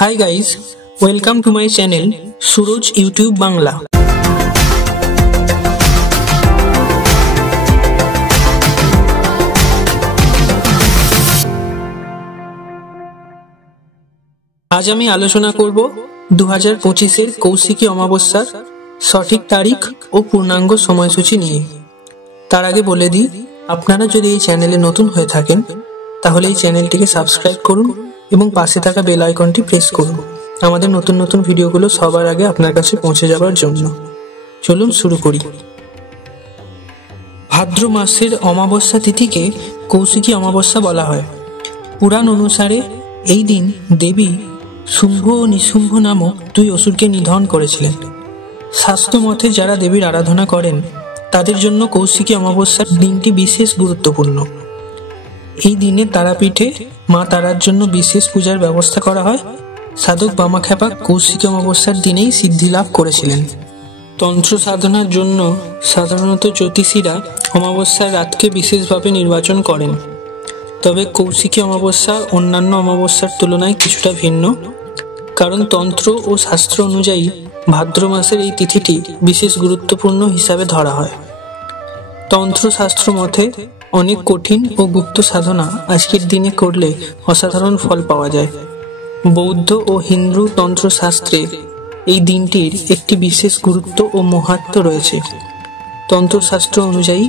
Hi guys, welcome to my channel Suroj YouTube Bangla. আজ আমি আলোচনা করব 2025 এর কৌশিকী অমাবস্যার সঠিক তারিখ ও পূর্ণাঙ্গ সময়সূচি নিয়ে। তার আগে বলে দিই, আপনারা যদি এই চ্যানেলে নতুন হয়ে থাকেন তাহলে এই চ্যানেলটিকে সাবস্ক্রাইব করুন এবং পাশে থাকা বেল আইকনটি প্রেস করুন আমাদের নতুন নতুন ভিডিওগুলো সবার আগে আপনার কাছে পৌঁছে যাওয়ার জন্য। চলুন শুরু করি। ভাদ্র মাসের অমাবস্যা তিথিকে কৌশিকী অমাবস্যা বলা হয়। পুরাণ অনুসারে এই দিন দেবী শুম্ভ ও নিশুম্ভ নামক দুই অসুরকে নিধন করেছিলেন। শাস্ত্র মতে যারা দেবীর আরাধনা করেন তাদের জন্য কৌশিকী অমাবস্যার দিনটি বিশেষ গুরুত্বপূর্ণ। এই দিনে তারাপীঠে মা তারার জন্য বিশেষ পূজার ব্যবস্থা করা হয়। সাধক বামাখ্যাপা কৌশিকী অমাবস্যার দিনেই সিদ্ধি লাভ করেছিলেন। তন্ত্র সাধনার জন্য সাধারণত জ্যোতিষীরা অমাবস্যার রাতকে বিশেষভাবে নির্বাচন করেন। তবে কৌশিকী অমাবস্যা অন্যান্য অমাবস্যার তুলনায় কিছুটা ভিন্ন, কারণ তন্ত্র ও শাস্ত্র অনুযায়ী ভাদ্র মাসের এই তিথিটি বিশেষ গুরুত্বপূর্ণ হিসাবে ধরা হয়। তন্ত্রশাস্ত্র মতে অনেক কঠিন ও গুপ্ত সাধনা আজকের দিনে করলে অসাধারণ ফল পাওয়া যায়। বৌদ্ধ ও হিন্দু তন্ত্রশাস্ত্রে এই দিনটির একটি বিশেষ গুরুত্ব ও মাহাত্ম্য রয়েছে। তন্ত্রশাস্ত্র অনুযায়ী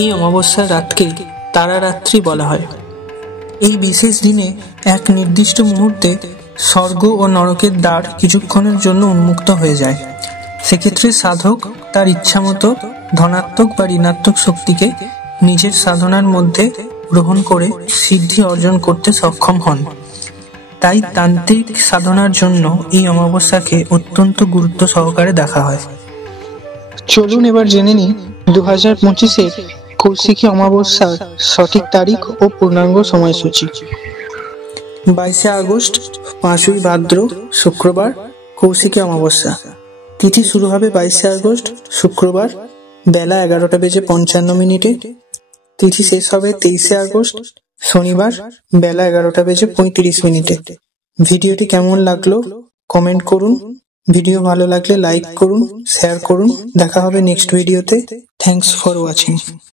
এই অমাবস্যার রাতকে তারারাত্রি বলা হয়। এই বিশেষ দিনে এক নির্দিষ্ট মুহূর্তে স্বর্গ ও নরকের দ্বার কিছুক্ষণের জন্য উন্মুক্ত হয়ে যায়। সেক্ষেত্রে সাধক তার ইচ্ছামতো ধনাত্মক বা ঋণাত্মক শক্তিকে নিজের সাধনার মধ্যে গ্রহণ করে সিদ্ধি অর্জন করতে সক্ষম হন। তাই তান্ত্রিক সাধনার জন্য এই অমাবস্যাকে অত্যন্ত গুরুত্ব সহকারে দেখা হয়। চলুন এবার জেনে নিই 2025-এর কৌশিকী অমাবস্যার সঠিক তারিখ ও পূর্ণাঙ্গ সময়সূচি। 22 আগস্ট 5ই ভাদ্র শুক্রবার কৌশিকী অমাবস্যা। তিথি শুরু হবে 22 আগস্ট শুক্রবার বেলা 11:55। তিথি শেষ হবে 23 আগস্ট শনিবার বেলা 11:35। ভিডিওটি কেমন লাগলো কমেন্ট করুন। ভিডিও ভালো লাগলে লাইক করুন, শেয়ার করুন। দেখা হবে নেক্সট ভিডিওতে। Thanks for watching.